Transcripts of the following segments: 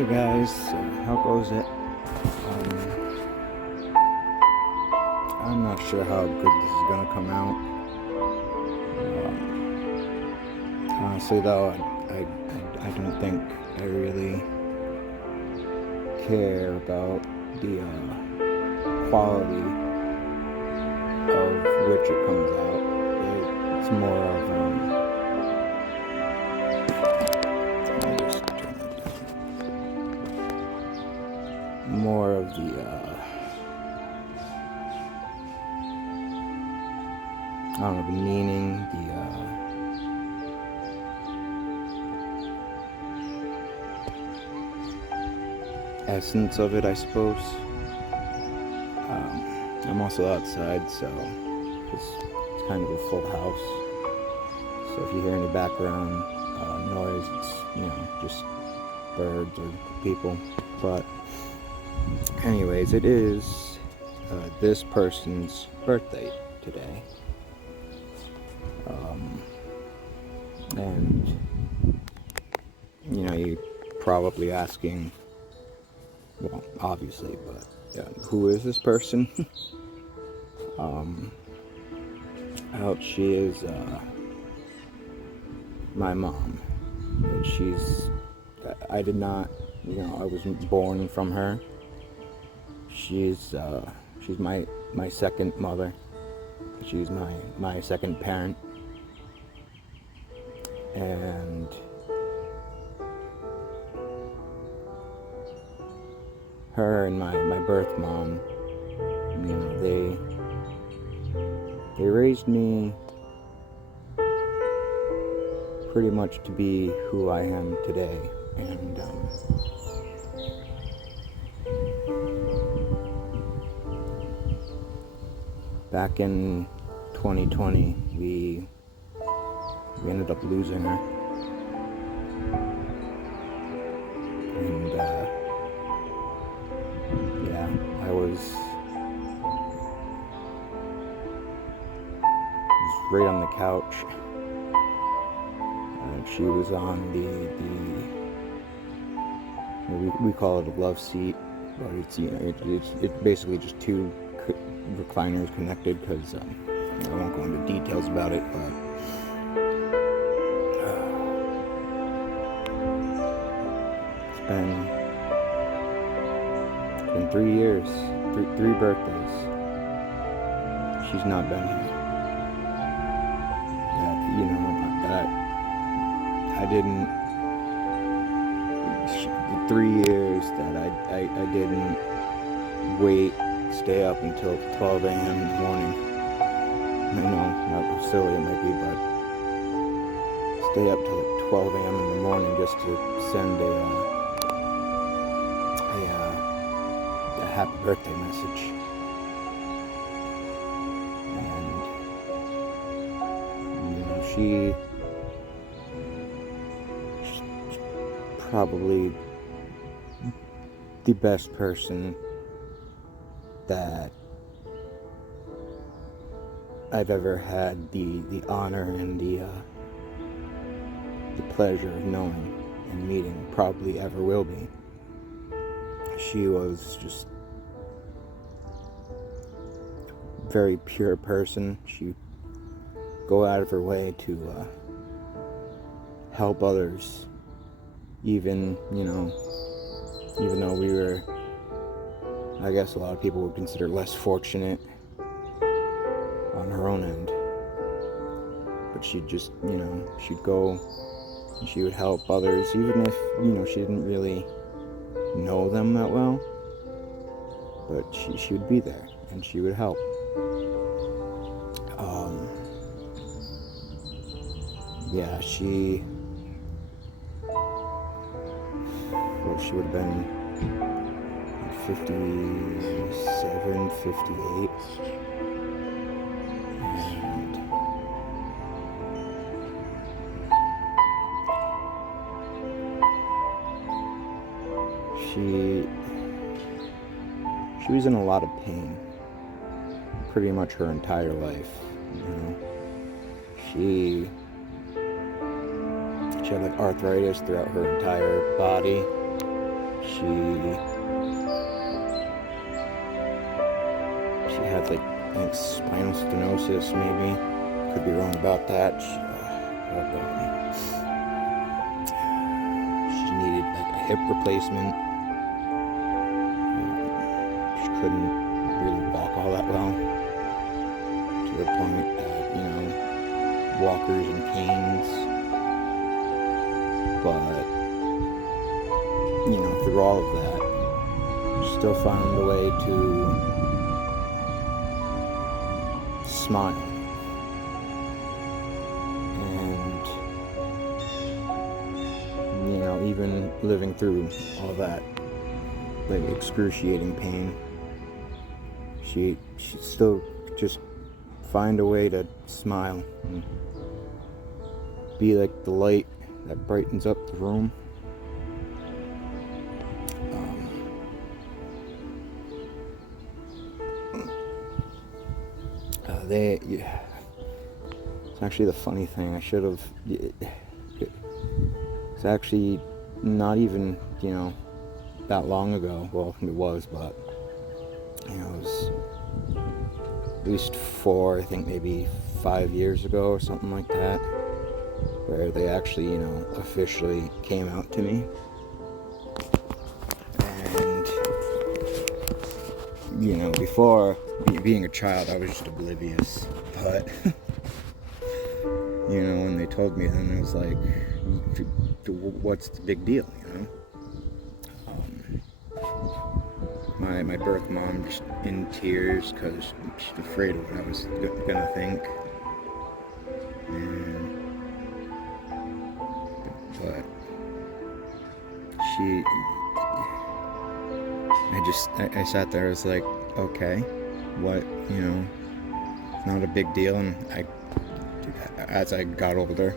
Hey guys, how goes it? I'm not sure how good this is gonna come out. Honestly though, I don't think I really care about the quality of which it comes out. It's more of let me just turn that down. More of the I don't know, the meaning, the essence of it, I suppose. I'm also outside, so it's kind of a full house. So if you hear any background noise, it's, just birds or people. But anyways, it is this person's birthday today. And you're probably asking, well, obviously, but who is this person? She is my mom. And I did not, I wasn't born from her. She's my second mother. She's my second parent. And her and my birth mom, they raised me pretty much to be who I am today. And back in 2020, we ended up losing her. And I was right on the couch. She was on we call it a love seat, but it's basically just two recliners connected, because I won't go into details about it, but it's been 3 years, three birthdays. She's not been here. That I didn't. The 3 years that I didn't stay up until 12 a.m. in the morning. I know, how silly it might be, but stay up till 12 a.m. in the morning just to send a happy birthday message. And she's probably the best person that I've ever had the honor and the pleasure of knowing and meeting, probably ever will be. She was just a very pure person. She'd go out of her way to help others, even though we were, I guess a lot of people would consider, less fortunate on her own end. But she'd just, she'd go and she would help others, even if, she didn't really know them that well. But she would be there and she would help. She would have been 57, 58. And she was in a lot of pain pretty much her entire life. She had like arthritis throughout her entire body. She had like, I think, spinal stenosis, maybe. Could be wrong about that. She needed like a hip replacement. She couldn't really walk all that well, to the point that, walkers and canes. But, through all of that, she still found a way to smile. And, even living through all that, like, excruciating pain, she still just find a way to smile and be like the light that brightens up the room. It's actually the funny thing. It's actually not even, that long ago. Well, it was, but, it was at least 4, I think maybe 5 years ago or something like that, where they actually, officially came out to me. And, before, being a child, I was just oblivious. But, when they told me, then it was like, what's the big deal, My birth mom just in tears because she's afraid of what I was gonna think. But I sat there, I was like, okay, what, it's not a big deal. And as I got older,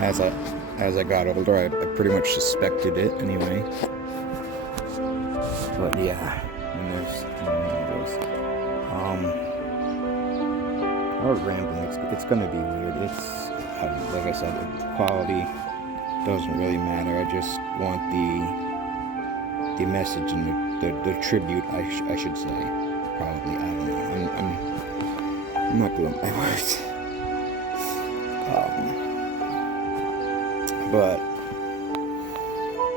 as I got older, I pretty much suspected it anyway. But yeah, and there's I was rambling. It's gonna be weird. It's like I said, the quality doesn't really matter. I just want the message and the tribute, I should say. Probably, I don't know. I'm not doing my words. But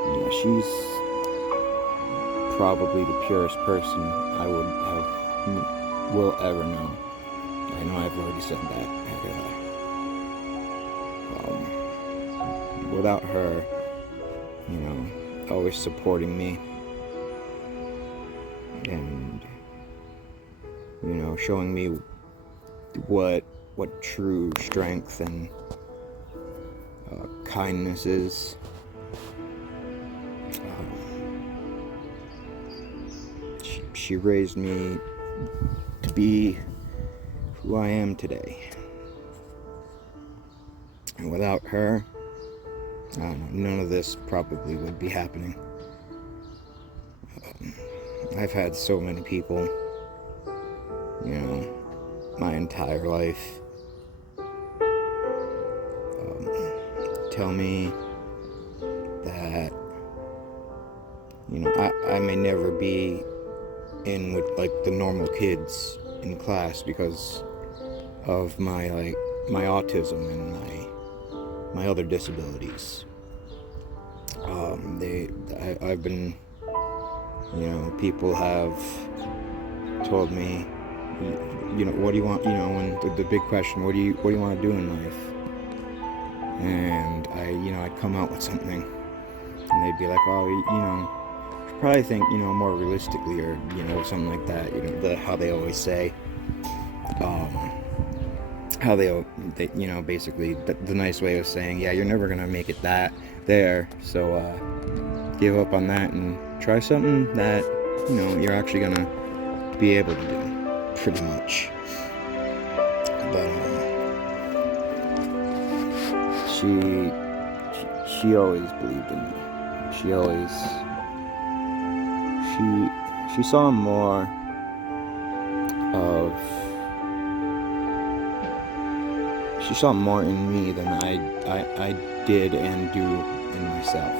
yeah, she's probably the purest person I will ever know. I know I've already said that. Without her, always supporting me and, showing me what true strength and kindness is. She raised me to be who I am today. And without her, none of this probably would be happening. I've had so many people, my entire life, tell me that, I may never be in with like the normal kids in class because of my autism and my other disabilities. I've been, people have told me, what do you want, when the big question, what do you want to do in life? And I'd come out with something, and they'd be like, oh, you should probably think, more realistically, or, something like that, how they always say, how they basically, the nice way of saying, yeah, you're never gonna make it there, so, give up on that and try something that, you're actually gonna be able to do, pretty much. But, she always believed in me. She saw more of, she saw more in me than I did and do in myself.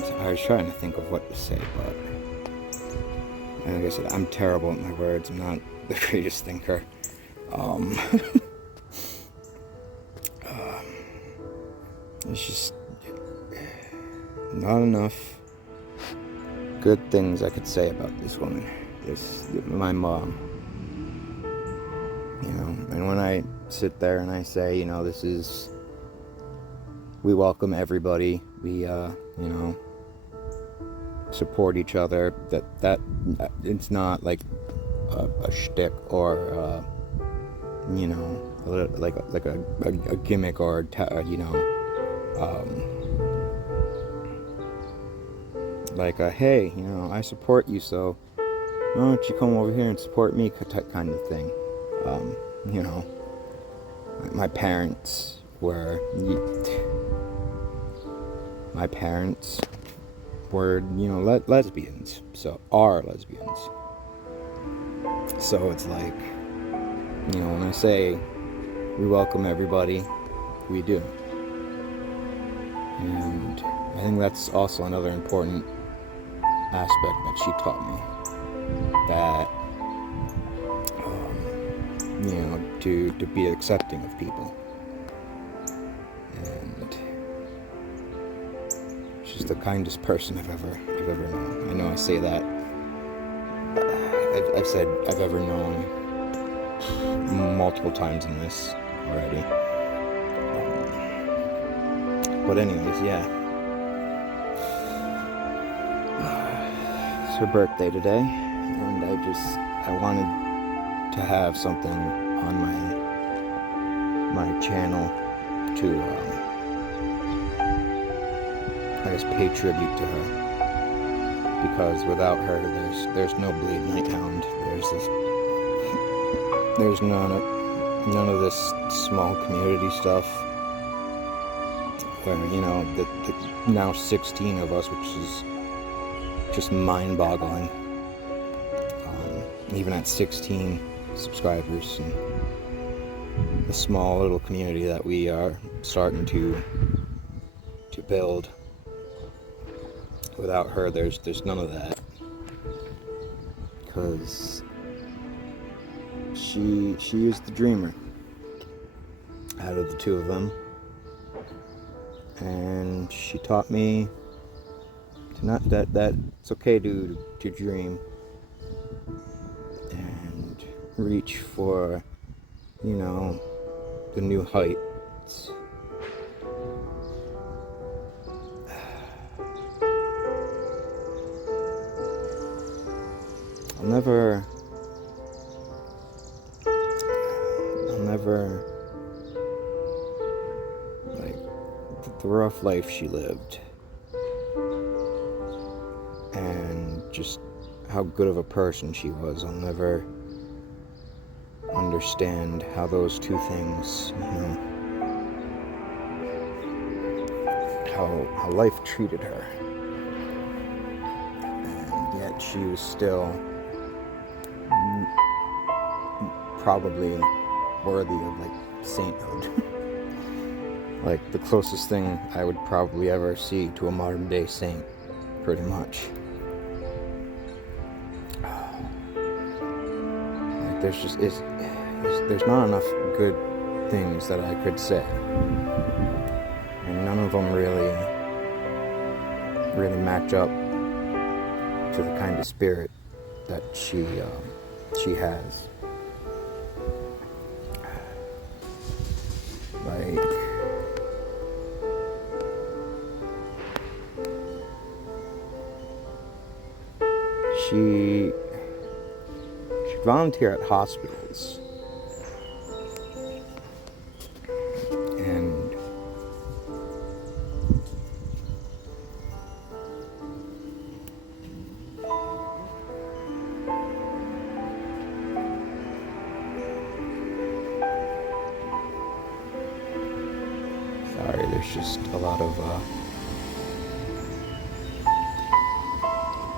And I was trying to think of what to say, but like I said, I'm terrible at my words. I'm not the greatest thinker. It's just not enough good things I could say about this woman, my mom. And when I sit there and I say, we welcome everybody, we support each other, that it's not like a shtick or like a gimmick or like a hey, I support you, so why don't you come over here and support me kind of thing. My parents were lesbians, are lesbians. So it's like, when I say we welcome everybody, we do. And I think that's also another important aspect that she taught me, that to be accepting of people. And she's the kindest person I've ever known. I know I say that. I've said I've ever known multiple times in this already. But anyways, yeah. It's her birthday today, and I wanted to have something on my channel to I guess pay tribute to her, because without her there's no Bleed Nighthound. There's none of this small community stuff where the now 16 of us, which is just mind-boggling, even at 16 subscribers, and the small little community that we are starting to build. Without her, there's none of that, because she is the dreamer out of the two of them, and she taught me that it's okay to dream and reach for the new heights. I'll never like the rough life she lived, and just how good of a person she was. I'll never understand how those two things, how life treated her, and yet she was still probably worthy of sainthood. Like the closest thing I would probably ever see to a modern day saint, pretty much. There's not enough good things that I could say, and none of them really match up to the kind of spirit that she has. She volunteer at hospitals, and Sorry, there's just a lot of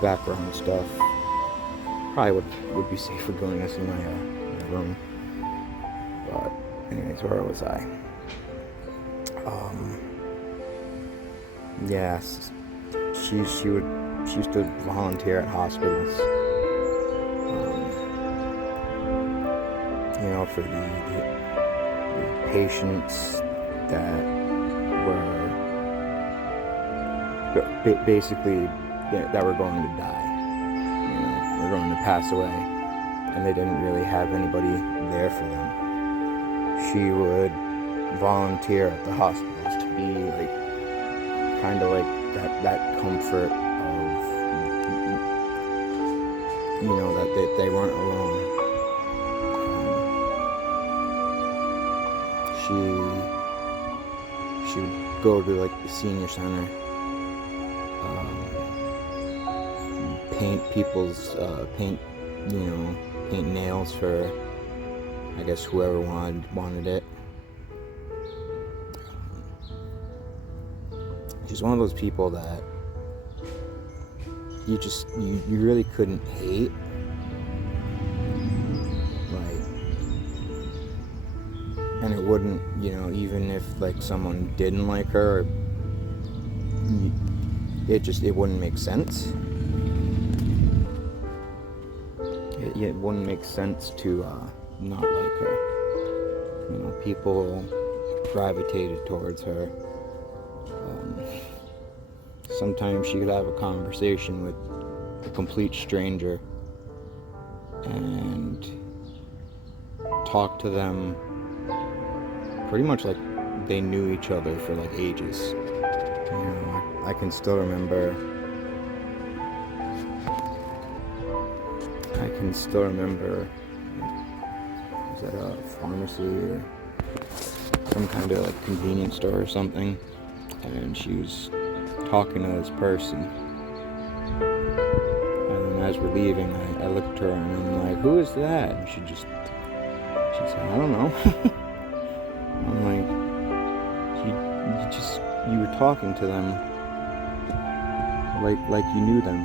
background stuff. Probably would be safer doing this in my room. But anyways, where was I? Yes, she used to volunteer at hospitals. For the patients that were basically that were going to die. They're going to pass away, and they didn't really have anybody there for them. She would volunteer at the hospitals to be kind of like that comfort of, that they weren't alone. She would go to the senior center, paint people's paint nails for, I guess, whoever wanted it. She's one of those people that you really couldn't hate. And it wouldn't, even if someone didn't like her, it wouldn't make sense. It wouldn't make sense to not like her. People gravitated towards her. Sometimes she could have a conversation with a complete stranger and talk to them pretty much like they knew each other for ages. I can still remember. Was that a pharmacy or some kind of convenience store or something? And she was talking to this person. And then as we're leaving, I looked at her and I'm like, "Who is that?" And she said, "I don't know." I'm like, you were talking to them like you knew them,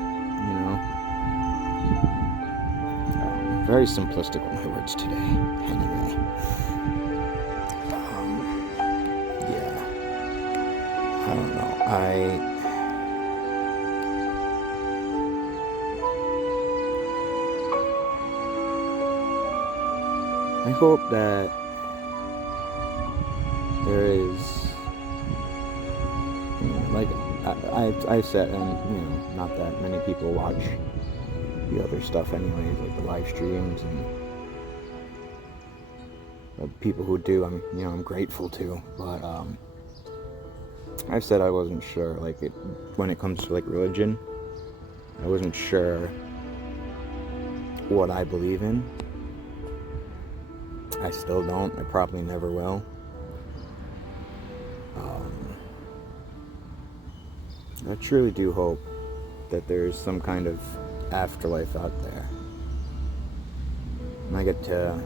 very simplistic with my words today. Anyway, I don't know. I hope that there is, I said, and not that many people watch the other stuff anyways, the live streams, and the people who do, I'm grateful to, but I've said I wasn't sure, when it comes to religion, I wasn't sure what I believe in. I still don't. I probably never will. I truly do hope that there's some kind of afterlife out there, and I get to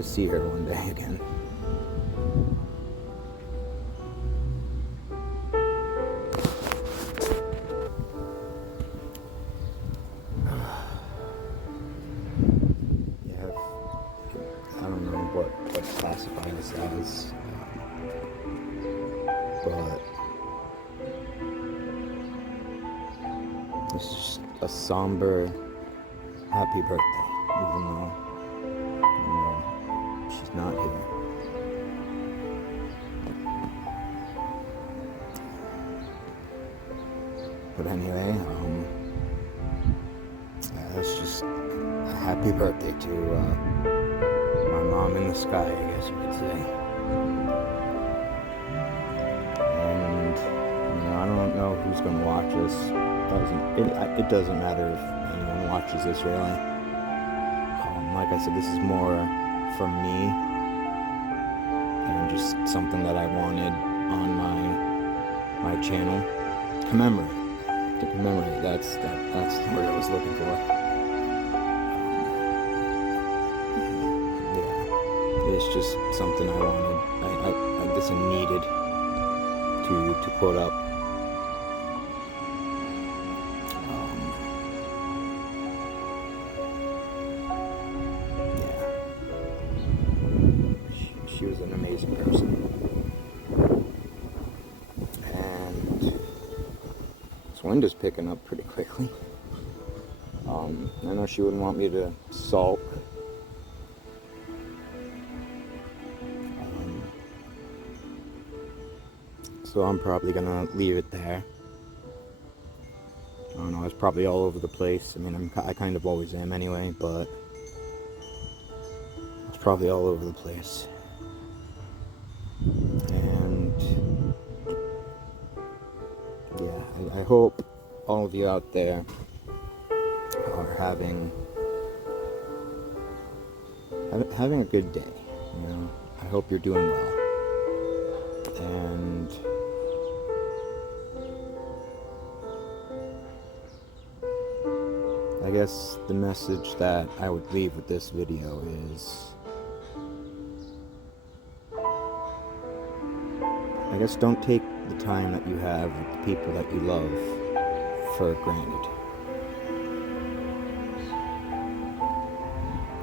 see her one day again. I don't know what to classify this as, but it's just a somber happy birthday, even though she's not here. But anyway, that's just a happy birthday to my mom in the sky, I guess you could say. And I don't know who's gonna watch this. It doesn't matter if anyone watches this, really. Like I said, this is more from me and just something that I wanted on my channel. To commemorate. That's the word I was looking for. It's just something I wanted. I guess I needed. to put up. Yeah, she was an amazing person, and this wind is picking up pretty quickly. I know she wouldn't want me to sulk. So I'm probably gonna leave it there. I don't know, it's probably all over the place. I mean, I kind of always am anyway, but it's probably all over the place. And yeah, I hope all of you out there are having a good day. You know, I hope you're doing well. And I guess the message that I would leave with this video is, I guess don't take the time that you have with the people that you love for granted.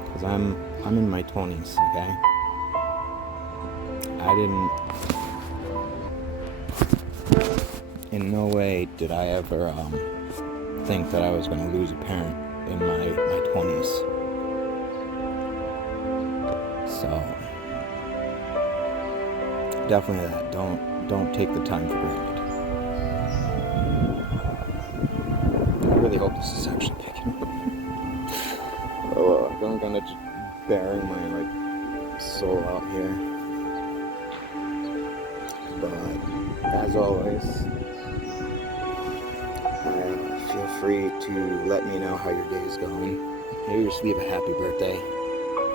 Because I'm in my 20s, okay? In no way did I ever think that I was going to lose a parent in my 20s. So definitely that. Don't take the time for granted. I really hope this is actually picking up. I'm gonna just bury my soul out here. But as always, feel free to let me know how your day is going. Maybe just leave a happy birthday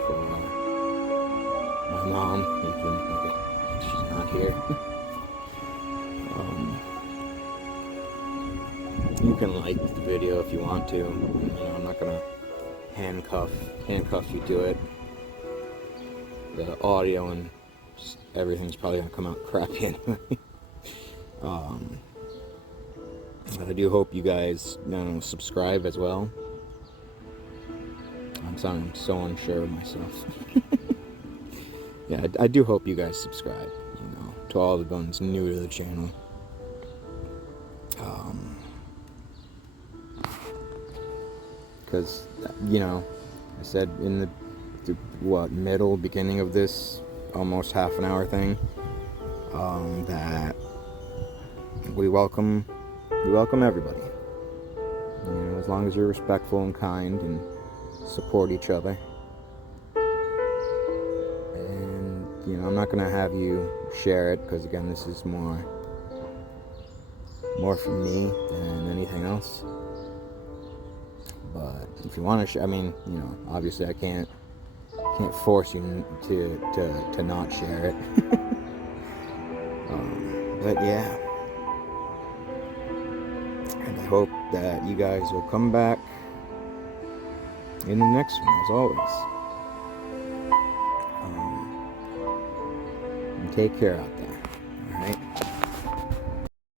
for my mom, even if she's not here. You can like the video if you want to. You know, I'm not gonna handcuff you to it. The audio and everything's probably gonna come out crappy anyway. I do hope you guys subscribe as well. I'm so unsure of myself. Yeah, I do hope you guys subscribe, to all the ones new to the channel. Because, I said in the beginning of this almost half an hour thing, that we welcome everybody. As long as you're respectful and kind and support each other. And, I'm not going to have you share it because, again, this is more for me than anything else. But if you want to share, obviously I can't force you to not share it. But yeah. And I hope that you guys will come back in the next one, as always. And take care out there. Alright?